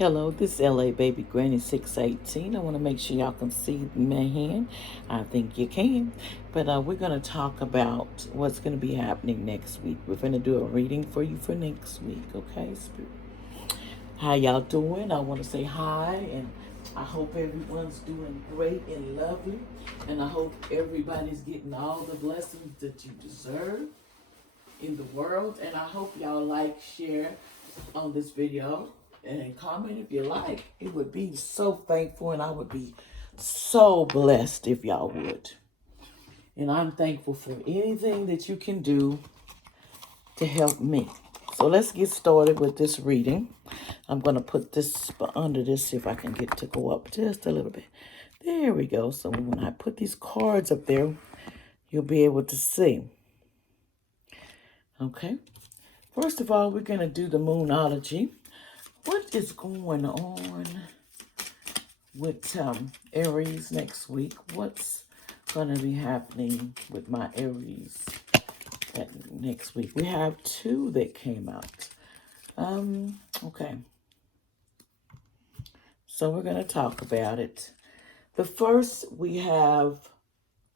Hello, this is LA Baby Granny 618. I want to make sure y'all can see my hand. I think you can. But we're going to talk about what's going to be happening next week. We're going to do a reading for you for next week, okay, Spirit? How y'all doing? I want to say hi, and I hope everyone's doing great and lovely. And I hope everybody's getting all the blessings that you deserve in the world. And I hope y'all like, share on this video, and comment if you like. It would be so thankful, and I would be so blessed if y'all would. And I'm thankful for anything that you can do to help me. So let's get started with this reading. I'm going to put this under this, see if I can get to go up just a little bit. There we go. So when I put these cards up there, you'll be able to see. Okay. First of all, we're going to do the Moonology. What is going on with Aries next week? What's going to be happening with my Aries next week? We have two that came out. Okay. So we're going to talk about it. The first, we have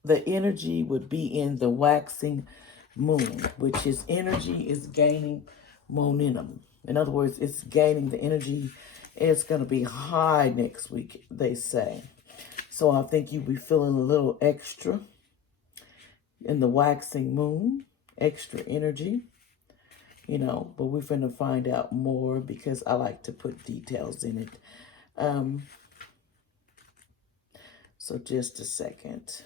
the energy would be in the waxing moon, which is energy is gaining momentum. In other words, it's gaining the energy. It's going to be high next week, they say. So I think you'll be feeling a little extra in the waxing moon, extra energy, but we're going to find out more because I like to put details in it. So just a second.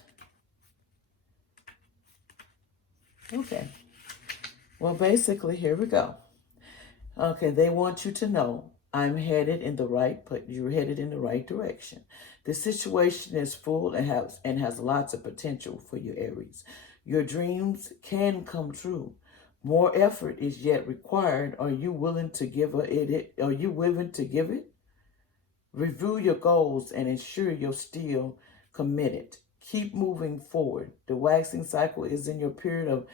Okay. Well, basically, here we go. Okay, they want you to know I'm headed in the right place. You're headed in the right direction. The situation is full and has lots of potential for you, Aries. Your dreams can come true. More effort is yet required. Are you willing to give it? Are you willing to give it? Review your goals and ensure you're still committed. Keep moving forward. The waxing cycle is in your period of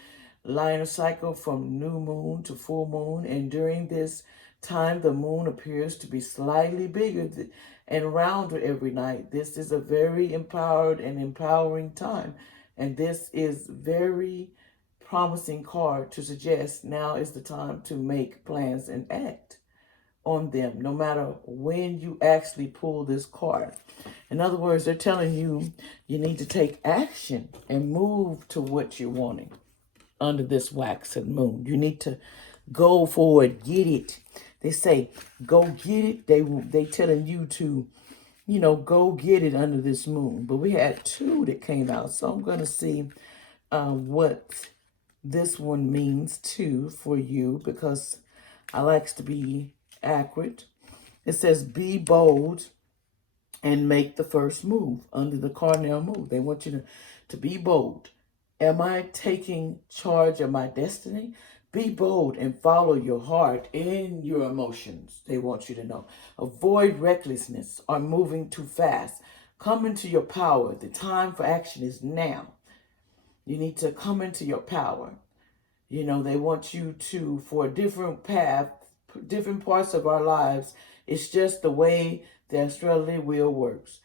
lunar cycle from new moon to full moon, and during this time the moon appears to be slightly bigger and rounder every night. This is a very empowered and empowering time, and this is very promising card to suggest now is the time to make plans and act on them, no matter when you actually pull this card. In other words, they're telling you you need to take action and move to what you're wanting under this waxing moon. You need to go forward, get it. They say, go get it. They telling you to, go get it under this moon. But we had two that came out. So I'm going to see what this one means too for you, because I likes to be accurate. It says, be bold and make the first move under the cardinal move. They want you to be bold. Am I taking charge of my destiny? Be bold and follow your heart and your emotions. They want you to know. Avoid recklessness or moving too fast. Come into your power. The time for action is now. You need to come into your power. They want you to, for a different path, different parts of our lives. It's just the way the astrology wheel works.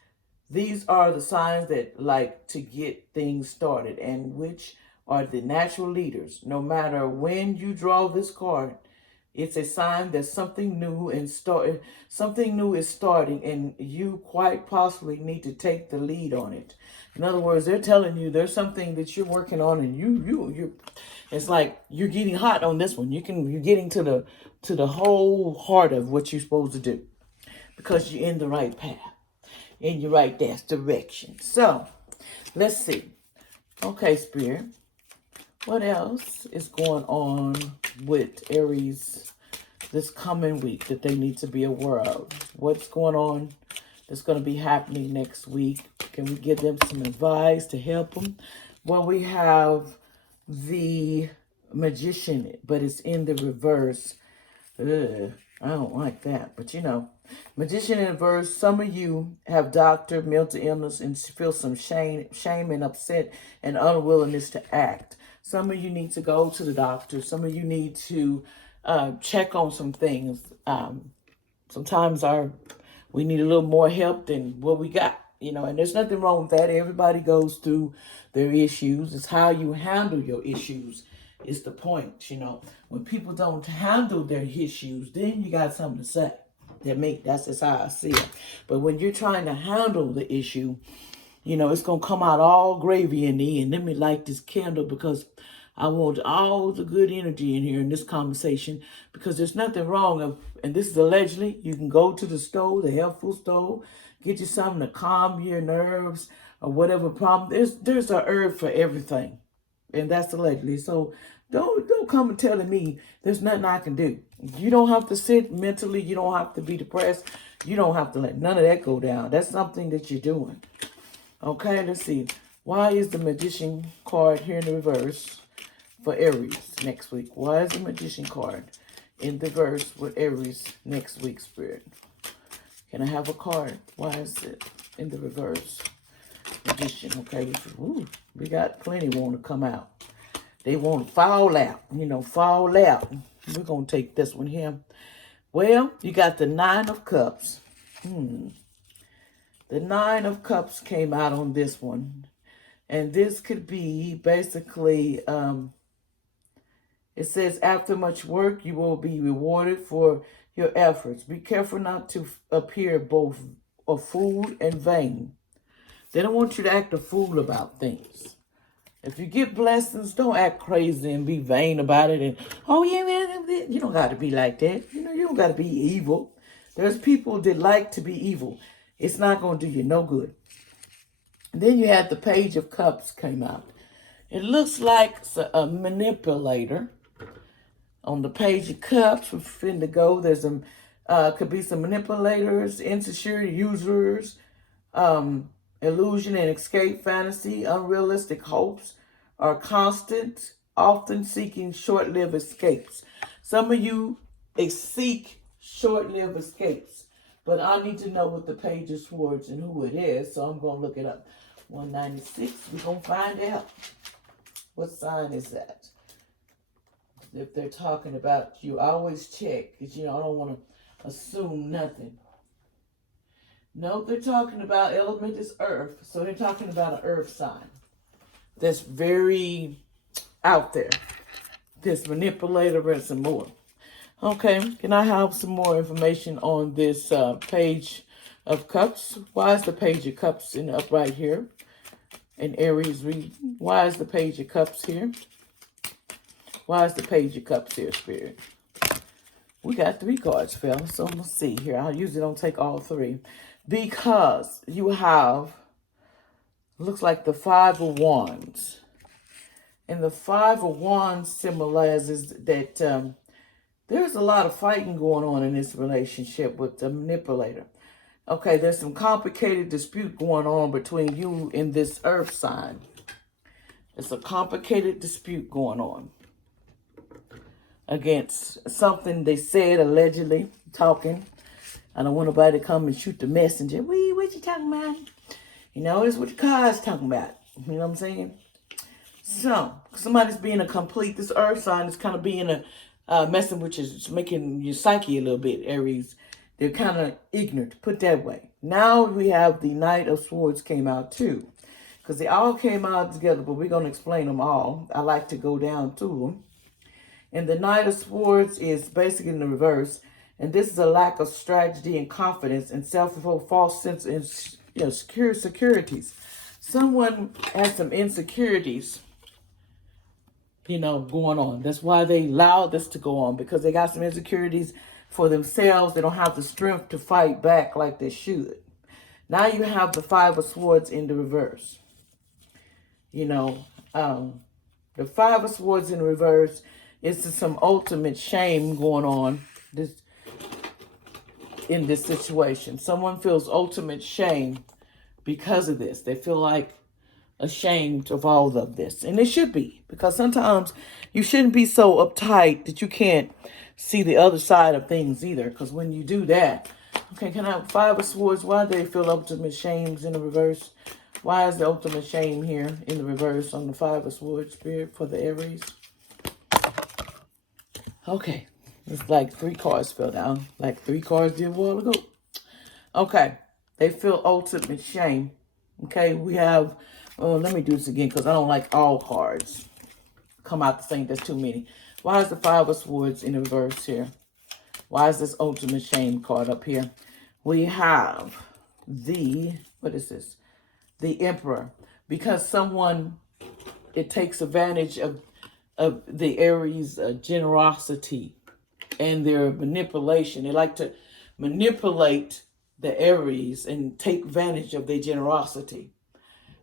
These are the signs that like to get things started, and which are the natural leaders. No matter when you draw this card, it's a sign that something new is starting, and you quite possibly need to take the lead on it. In other words, they're telling you there's something that you're working on, and you it's like you're getting hot on this one. You're getting to the whole heart of what you're supposed to do, because you're in the right path, in your right direction. So let's see. Okay, Spirit, what else is going on with Aries this coming week that they need to be aware of? What's going on that's going to be happening next week? Can we give them some advice to help them? Well, we have the Magician, but it's in the reverse. Ugh, I don't like that, but Magician in reverse. Some of you have doctored mental illness and feel some shame and upset and unwillingness to act. Some of you need to go to the doctor. Some of you need to check on some things Sometimes we need a little more help than what we got, you know, and there's nothing wrong with that. Everybody goes through their issues. It's how you handle your issues is the point, you know. When people don't handle their issues, then you got something to say. That's just how I see it. But when you're trying to handle the issue, you know, it's going to come out all gravy in the end. Let me light this candle because I want all the good energy in here in this conversation, because there's nothing wrong. And this is allegedly, you can go to the store, the health food store, get you something to calm your nerves or whatever problem. There's a herb for everything. And that's allegedly. So don't come and telling me there's nothing I can do. You don't have to sit mentally. You don't have to be depressed. You don't have to let none of that go down. That's something that you're doing. Okay, let's see. Why is the Magician card here in the reverse for Aries next week? Why is the Magician card in the verse with Aries next week, Spirit? Can I have a card? Why is it in the reverse? Magician, okay. We got plenty want to come out. They want to fall out, you know, fall out. We're going to take this one here. Well, you got the Nine of Cups. The Nine of Cups came out on this one. And this could be basically, it says, after much work, you will be rewarded for your efforts. Be careful not to appear both a fool and vain. They don't want you to act a fool about things. If you get blessings, don't act crazy and be vain about it. And, oh, yeah, man, you don't got to be like that. You know, you don't got to be evil. There's people that like to be evil. It's not going to do you no good. And then you had the Page of Cups came out. It looks like a manipulator. On the Page of Cups with Indigo, there's could be some manipulators, insecure users, illusion and escape fantasy, unrealistic hopes are constant, often seeking short-lived escapes. Some of you seek short-lived escapes, but I need to know what the Page of Swords and who it is, so I'm going to look it up. 196, we're going to find out. What sign is that? If they're talking about you, I always check, because, you know, I don't want to assume nothing. No, they're talking about element is earth. So they're talking about an earth sign that's very out there. This manipulator and some more. Okay, can I have some more information on this Page of Cups? Why is the Page of Cups in the upright here? In Aries reading. Why is the Page of Cups here? Why is the Page of Cups here, Spirit? We got 3 cards, fellas. So let's see here. I usually don't take all 3. Because you have, looks like the 5 of Wands. And the 5 of Wands symbolizes that there's a lot of fighting going on in this relationship with the manipulator. Okay, there's some complicated dispute going on between you and this earth sign. It's a complicated dispute going on against something they said, allegedly, talking. I don't want nobody to come and shoot the messenger. What you talking about? You know, it's what your car's talking about. You know what I'm saying? So, somebody's being a complete, this earth sign is kind of being messing with you, making your psyche a little bit, Aries. They're kind of ignorant, put that way. Now we have the Knight of Swords came out too. Because they all came out together, but we're going to explain them all. I like to go down to them. And the Knight of Swords is basically in the reverse. And this is a lack of strategy and confidence and false sense of, you know, securities. Someone has some insecurities, you know, going on. That's why they allowed this to go on, because they got some insecurities for themselves. They don't have the strength to fight back like they should. Now you have the 5 of Swords in the reverse. You know, the 5 of Swords in the reverse is some ultimate shame going on in this situation. Someone feels ultimate shame because of this. They feel like ashamed of all of this. And it should be, because sometimes you shouldn't be so uptight that you can't see the other side of things either. Because when you do that, okay, can I have 5 of Swords? Why do they feel ultimate shames in the reverse? Why is the ultimate shame here in the reverse on the 5 of Swords, Spirit, for the Aries? Okay, It's like 3 cards fell down. Like 3 cards did a while ago. Okay. They feel ultimate shame. Okay. We have, let me do this again because I don't like all cards come out the same. There's too many. Why is the 5 of Swords in reverse here? Why is this ultimate shame card up here? We have the, what is this? The Emperor. Because someone, it takes advantage of the Aries generosity and their manipulation. They like to manipulate the Aries and take advantage of their generosity.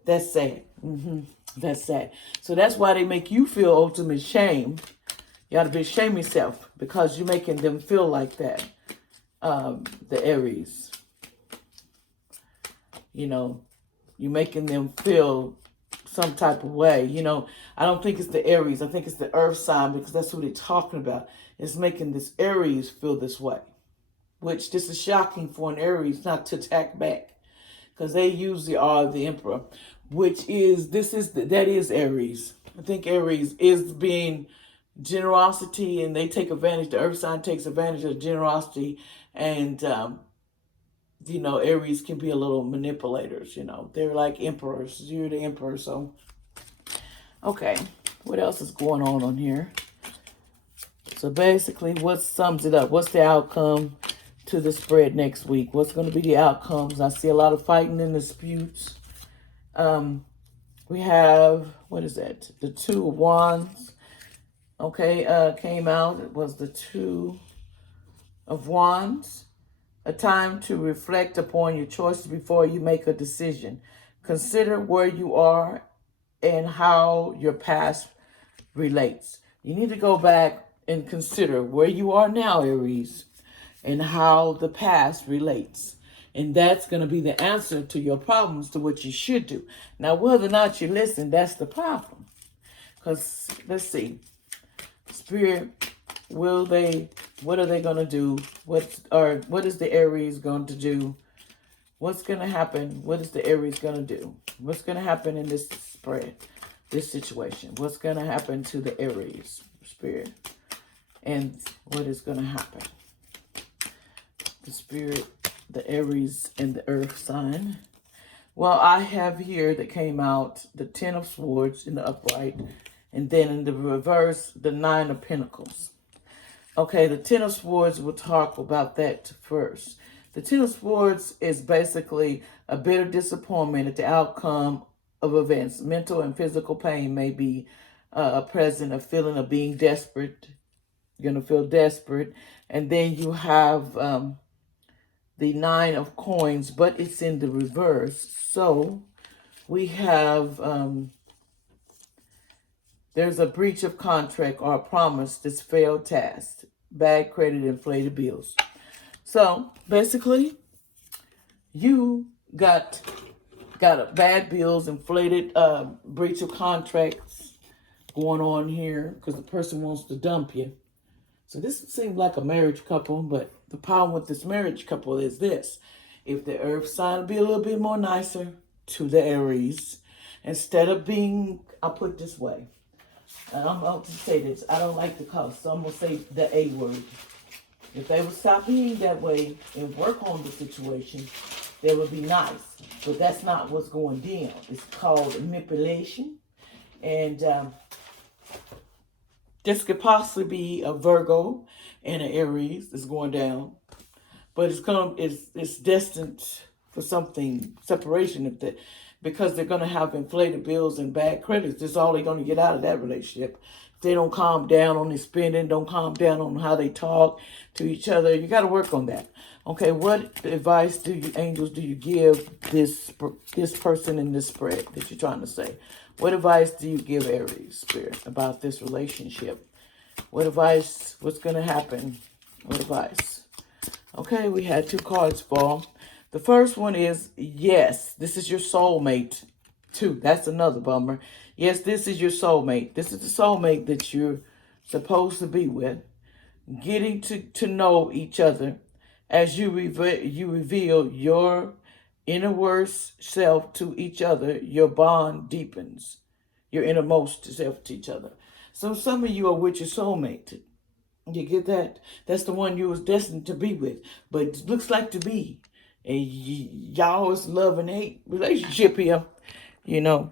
That's sad. That's sad. So that's why they make you feel ultimate shame. You ought to be ashamed of yourself because you're making them feel like that. The Aries. You know, you're making them feel some type of way. You know, I don't think it's the Aries. I think it's the earth sign because that's what they're talking about. It's making this Aries feel this way. Which this is shocking for an Aries not to attack back. Because they usually are the Emperor. Which is, that is Aries. I think Aries is being generosity and they take advantage, the earth sign takes advantage of generosity and, you know, Aries can be a little manipulators, you know. They're like emperors. You're the emperor, so. Okay, what else is going on here? So basically, what sums it up? What's the outcome to the spread next week? What's going to be the outcomes? I see a lot of fighting and disputes. We have, what is that? The 2 of Wands. Okay, came out. It was the 2 of Wands. A time to reflect upon your choices before you make a decision. Consider where you are and how your past relates. You need to go back and consider where you are now, Aries, and how the past relates. And that's going to be the answer to your problems, to what you should do. Now, whether or not you listen, that's the problem. Because, let's see. Spirit, what are they going to do? What is the Aries going to do? What's going to happen? What is the Aries going to do? What's going to happen in this spread, this situation? What's going to happen to the Aries spirit? And what is going to happen? The spirit, the Aries, and the earth sign. Well, I have here that came out the 10 of Swords in the upright. And then in the reverse, the 9 of Pentacles. Okay, the 10 of Swords, we'll talk about that first. The 10 of Swords is basically a bitter disappointment at the outcome of events. Mental and physical pain may be present, a feeling of being desperate. You're going to feel desperate. And then you have the 9 of Coins, but it's in the reverse. So we have... there's a breach of contract or a promise that's failed task. Bad credit, inflated bills. So, basically, you got a bad bills, inflated breach of contracts going on here because the person wants to dump you. So this seems like a marriage couple, but the problem with this marriage couple is this. If the earth sign would be a little bit more nicer to the Aries, instead of being, I'll put it this way. And I'm about to say this. I don't like the cuss, so I'm going to say the A word. If they would stop being that way and work on the situation, they would be nice. But that's not what's going down. It's called manipulation. And this could possibly be a Virgo and an Aries that's going down. But it's destined for something, separation of that. Because they're going to have inflated bills and bad credits. That's all they're going to get out of that relationship. If they don't calm down on their spending, don't calm down on how they talk to each other, you got to work on that. Okay, what advice angels, do you give this person in this spread that you're trying to say? What advice do you give Aries spirit about this relationship? What advice? What's going to happen? What advice? Okay, we had 2 cards fall. The first one is, yes, this is your soulmate, too. That's another bummer. Yes, this is your soulmate. This is the soulmate that you're supposed to be with. Getting to know each other as you reveal your innermost self to each other, your bond deepens. Your innermost self to each other. So some of you are with your soulmate. You get that? That's the one you was destined to be with. But it looks like to be. And y'all is love and hate relationship here. You know.